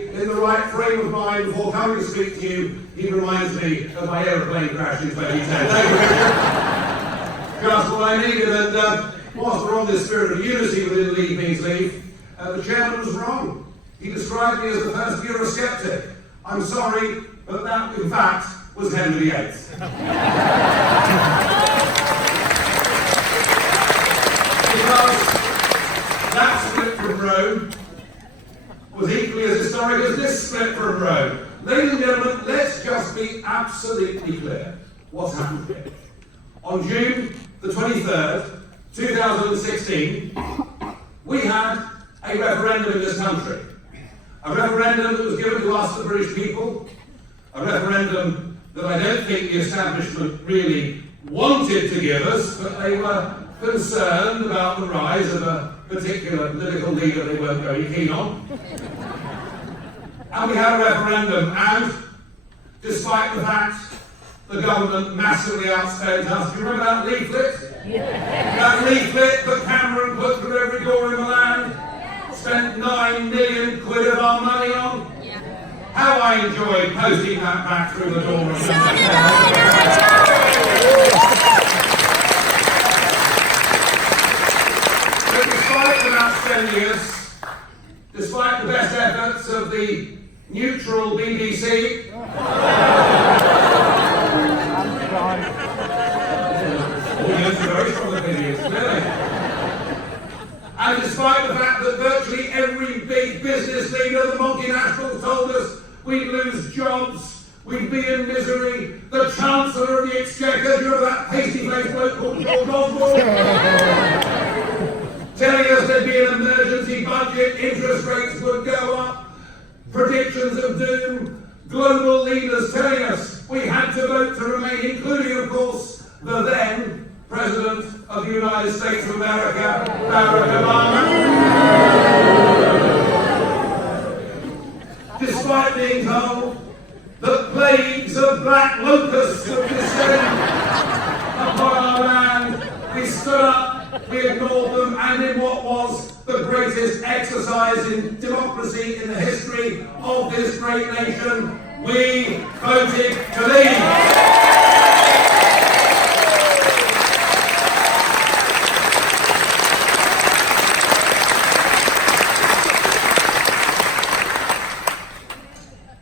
be in the right frame of mind before coming to speak to you. He reminds me of my aeroplane crash in 2010. Thank you, Richard. Just what I needed. And whilst we're on this spirit of unity within Leave Means Leave, the chairman was wrong. He described me as the first Eurosceptic. I'm sorry, but that, in fact, was Henry VIII. Because that split from Rome was equally as historic as this split from Rome. Ladies and gentlemen, let's just be absolutely clear what's happened here. On June the 23rd, 2016, we had a referendum in this country. A referendum that was given to us, the British people. A referendum that I don't think the establishment really wanted to give us, but they were concerned about the rise of a particular political leader they weren't very keen on. And we had a referendum, and despite the fact the government massively outspent us, do you remember that leaflet? Yeah. That leaflet that Cameron put through every door in the land, spent 9 million quid of our money on? Yeah. How I enjoyed posting that back through the door. But despite the outspending, despite the best efforts of the neutral BBC, very strong opinions, really. And despite the fact that virtually every big business leader, the multinationals, told us we'd lose jobs, we'd be in misery, the Chancellor of the Exchequer, you know that pasty-faced bloke called George Osborne, telling us there'd be an emergency budget, interest rates would go up, predictions of doom, global leaders telling us we had to vote to remain, including, of course, the then President of the United States of America, Barack Obama. Despite being told that plagues of black locusts would descend upon our land, we stood up, we ignored them, and in what was the greatest exercise in democracy in the history of this great nation, we voted to leave.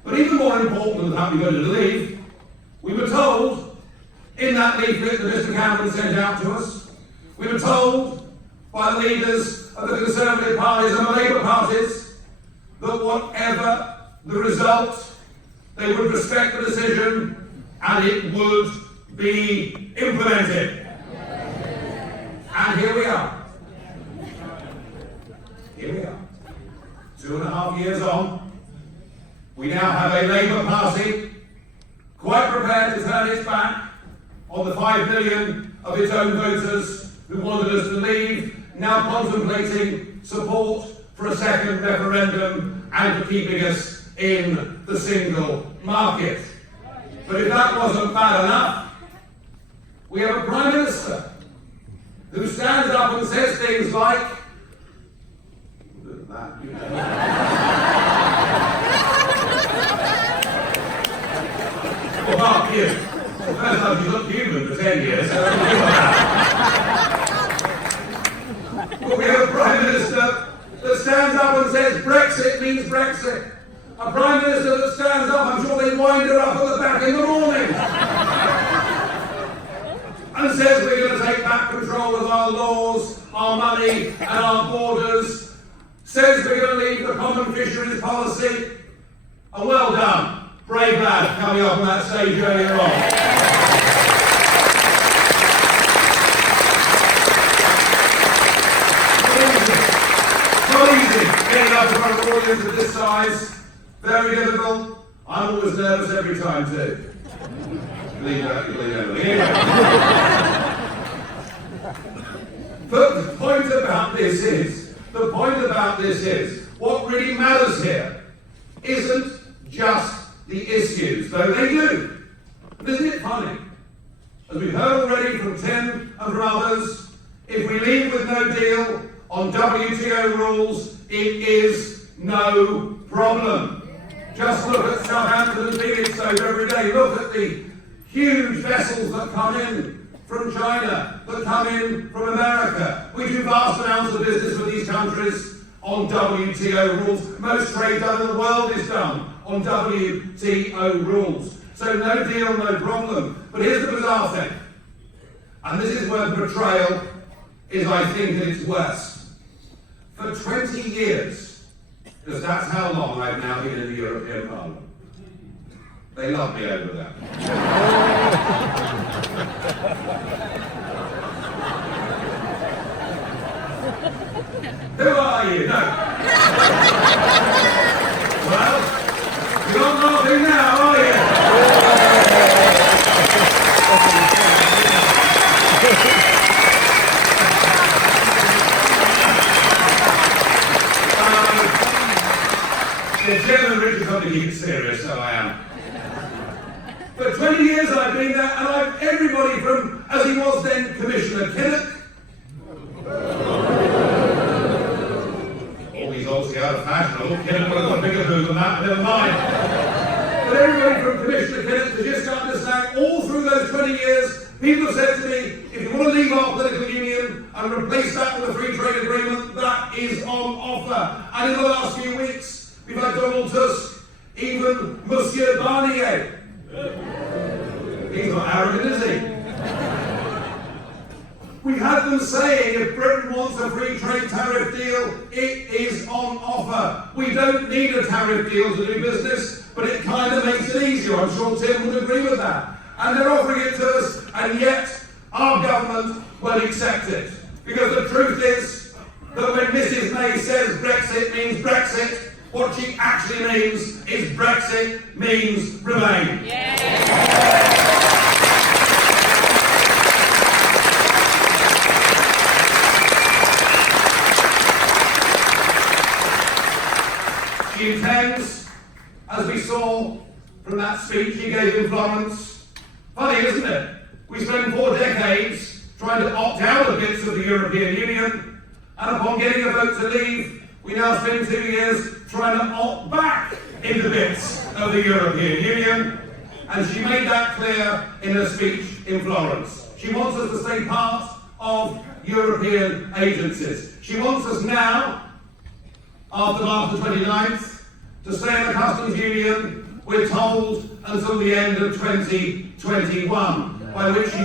We voted to leave. We were told in that leaflet that Mr. Cameron sent out to us, we were told by the leaders of the Conservative parties and the Labour parties that whatever the result, they would respect the decision and it would be implemented. And here we are. Here we are. 2.5 years on. We now have a Labour Party quite prepared to turn its back on the 5 million of its own voters who wanted us to leave, now contemplating support for a second referendum and for keeping us in the single market. But if that wasn't bad enough, we have a Prime Minister who stands up and says things like, well, Mark, you. The first time you looked human for 10 years, so but we have a Prime Minister that stands up and says Brexit means Brexit. A Prime Minister that stands up, I'm sure they wind her up at the back in the morning, and says we're going to take back control of our laws, our money, and our borders, says we're going to leave the common fisheries policy. And well done, brave lad coming up on that stage earlier on. Not easy getting up in front of an audience of this size. Very difficult. I'm always nervous every time too. Believe that, you believe everything. Anyway. But the point about this is, what really matters here isn't just the issues, though they do. But isn't it funny? As we've heard already from Tim and from others, if we leave with no deal on WTO rules, it is no problem. Just look at Southampton and Felixstowe every day. Look at the huge vessels that come in from China, that come in from America. We do vast amounts of business with these countries on WTO rules. Most trade done in the world is done on WTO rules. So no deal, no problem. But here's the bizarre thing, and this is where the betrayal is, I think, at its worst. For 20 years, because that's how long I've now been in the European Parliament. They love me over there. Who are you? No. Well, you're not laughing now, are you? The Chairman Richard got to keep it serious, so I am. For 20 years I've been there, and I've everybody from, as he was then, Commissioner Kinnock. All these obviously out of fashion. Oh, Kinnock would have got a bigger boo than that, but never mind. But everybody from Commissioner Kinnock to just understand, all through those 20 years, people have said to me, if you want to leave our political union and replace that with a free trade agreement, that is on offer. And in the last few weeks, we've had Donald Tusk, even Monsieur Barnier. He's not arrogant, is he? We've had them saying if Britain wants a free trade tariff deal, it is on offer. We don't need a tariff deal to do business, but it kind of makes it easier. I'm sure Tim would agree with that. And they're offering it to us, and yet our government won't accept it. Because the truth is that when Mrs May says Brexit means Brexit, what she actually means is Brexit means Remain. Yeah. She intends, as we saw from that speech he gave in Florence, funny, isn't it? We spent 4 decades trying to opt out of bits of the European Union, and upon getting a vote to leave, we now spend 2 years trying to opt back into bits of the European Union, and she made that clear in her speech in Florence. She wants us to stay part of European agencies. She wants us now, after March the 29th, to stay in the customs union, we're told, until the end of 2021, by which she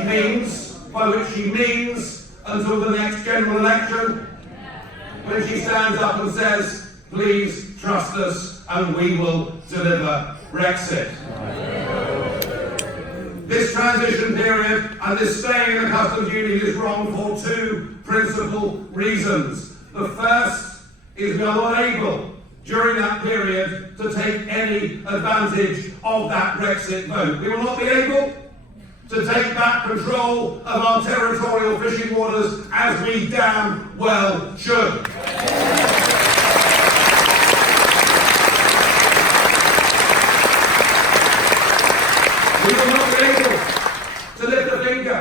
means until the next general election, when she stands up and says, please trust us and we will deliver Brexit. This transition period and this staying in the customs union is wrong for 2 principal reasons. The first is we are not able, during that period, to take any advantage of that Brexit vote. We will not be able to take back control of our territorial fishing waters as we damn well should. We will not be able to lift a finger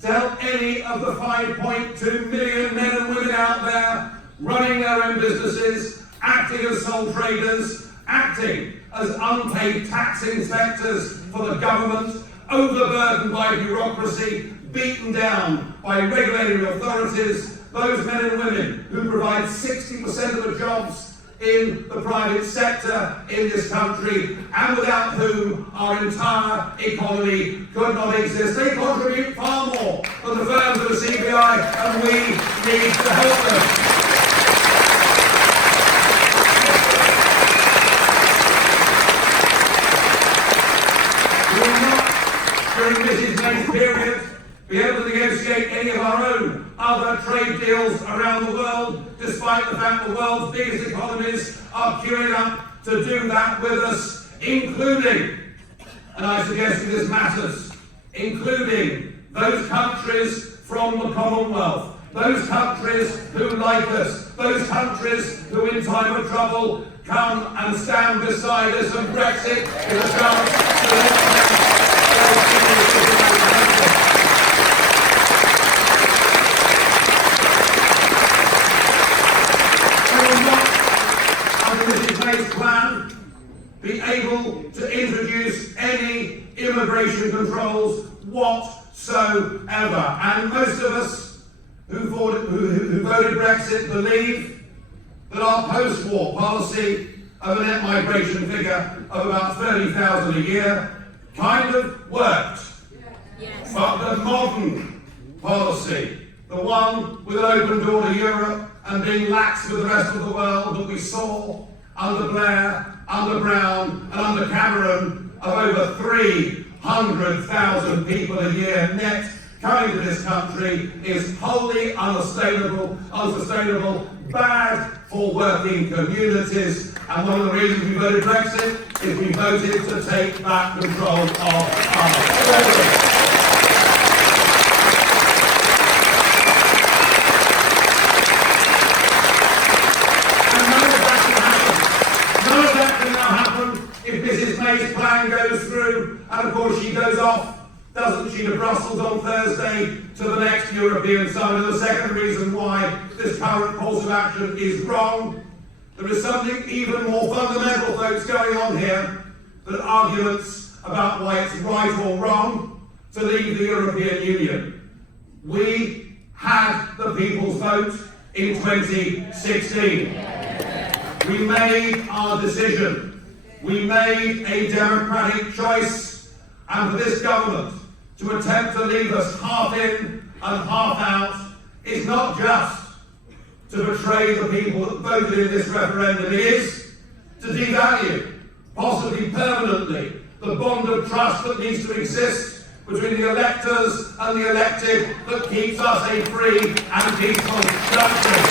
to help any of the 5.2 million men and women out there running their own businesses, acting as sole traders, acting as unpaid tax inspectors for the government, overburdened by bureaucracy, beaten down by regulatory authorities, those men and women who provide 60% of the jobs in the private sector in this country, and without whom our entire economy could not exist. They contribute far more than the firms of the CBI, and we need to help them. During Mrs May's period, be able to negotiate any of our own other trade deals around the world, despite the fact the world's biggest economies are queuing up to do that with us, including, and I suggest this matters, including those countries from the Commonwealth, those countries who like us, those countries who in time of trouble come and stand beside us, and Brexit is a chance to let them. Under Mrs May's plan, be able to introduce any immigration controls whatsoever. And most of us who voted Brexit believe that our post-war policy of a net migration figure of about 30,000 a year kind of worked. Yes. But the modern policy, the one with an open door to Europe and being lax with the rest of the world that we saw under Blair, under Brown and under Cameron, of over 300,000 people a year net coming to this country, is wholly unsustainable, bad for working communities, and one of the reasons we voted Brexit is we voted to take back control of our borders. If Mrs May's plan goes through, and of course she goes off, doesn't she, to Brussels on Thursday to the next European summit. And the second reason why this current course of action is wrong, there is something even more fundamental, folks, going on here than arguments about why it's right or wrong to leave the European Union. We had the people's vote in 2016. We made our decision. We made a democratic choice, and for this government to attempt to leave us half in and half out is not just to betray the people that voted in this referendum. It is to devalue, possibly permanently, the bond of trust that needs to exist between the electors and the elected that keeps us a free and peaceful country.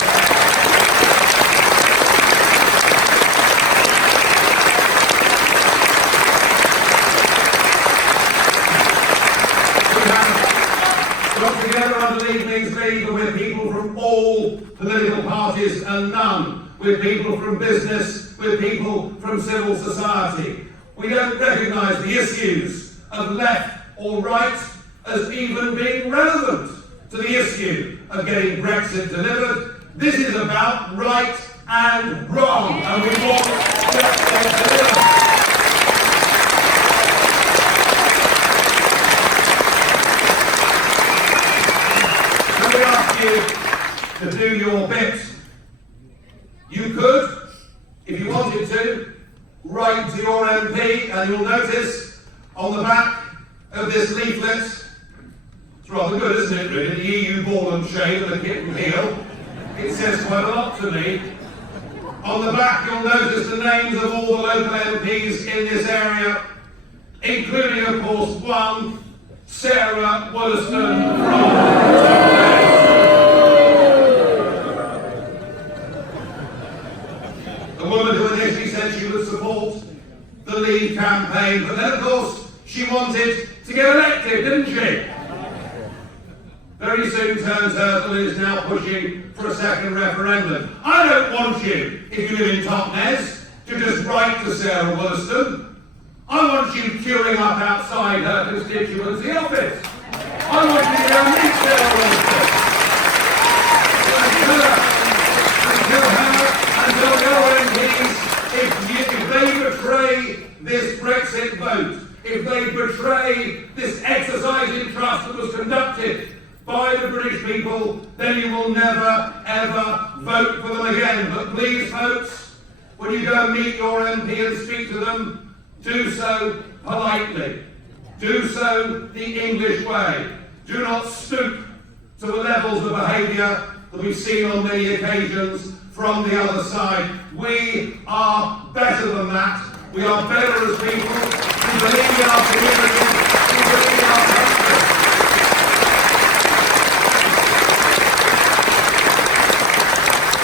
With people from all political parties and none with people from business, with people from civil society. We don't recognise the issues of left or right as even being relevant to the issue of getting Brexit delivered. This is about right and wrong, and we want Brexit delivered. To do your bit. You could, if you wanted to, write to your MP, and you'll notice on the back of this leaflet, it's rather good, isn't it, really, the EU ball and chain and the kit and heel. It says quite a lot to me. On the back you'll notice the names of all the local MPs in this area, including, of course, one, Sarah Wetherspoon from Torquay. The woman who initially said she would support the Leave campaign, but then of course she wanted to get elected, didn't she? Very soon turns turtle and is now pushing for a second referendum. I don't want you, if you live in Totnes, to just write to Sarah Wetherspoon. I want you queuing up outside her constituency office. I want you to go meet Sarah Wetherspoon. Until your MPs, if they betray this Brexit vote, if they betray this exercise in trust that was conducted by the British people, then you will never, ever vote for them again. But please, folks, when you go and meet your MP and speak to them, do so politely. Do so the English way. Do not stoop to the levels of behaviour that we've seen on many occasions from the other side. We are better than that. We are better as people. We believe in our community. We believe in our country.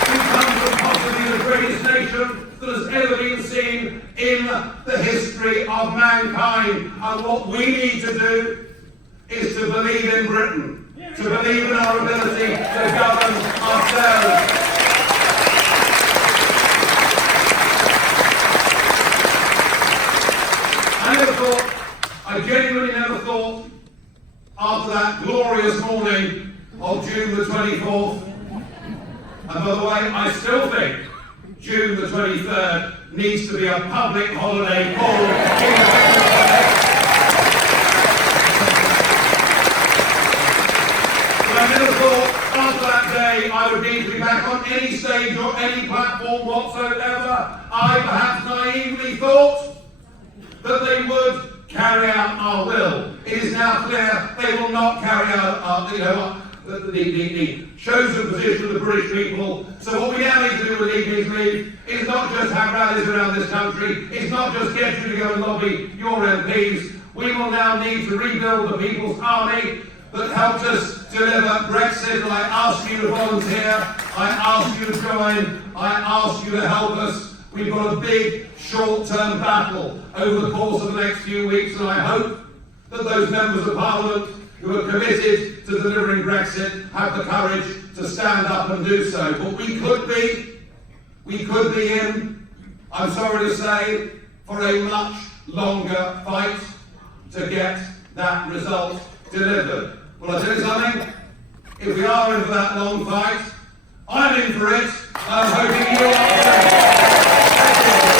We come from possibly the greatest nation that has ever been seen in the history of mankind. And what we need to do is to believe in Britain, to believe in our ability to govern ourselves. I genuinely never thought, after that glorious morning of June the 24th, and by the way, I still think June the 23rd needs to be a public holiday called Independence Day. But I never thought after that day I would need to be back on any stage or any platform whatsoever. I perhaps naively thought that they would carry out our will. It is now clear they will not carry out the chosen position of the British people. So what we now need to do with Leave Leave is not just have rallies around this country, it's not just get you to go and lobby your MPs. We will now need to rebuild the People's Army that helped us deliver Brexit. And I ask you to volunteer, I ask you to join, I ask you to help us. We've got a big short-term battle over the course of the next few weeks, and I hope that those members of Parliament who are committed to delivering Brexit have the courage to stand up and do so. But we could be in, I'm sorry to say, for a much longer fight to get that result delivered. Well, I'll tell you something, if we are in for that long fight, I'm in for it, and I'm hoping you are too. Thank you.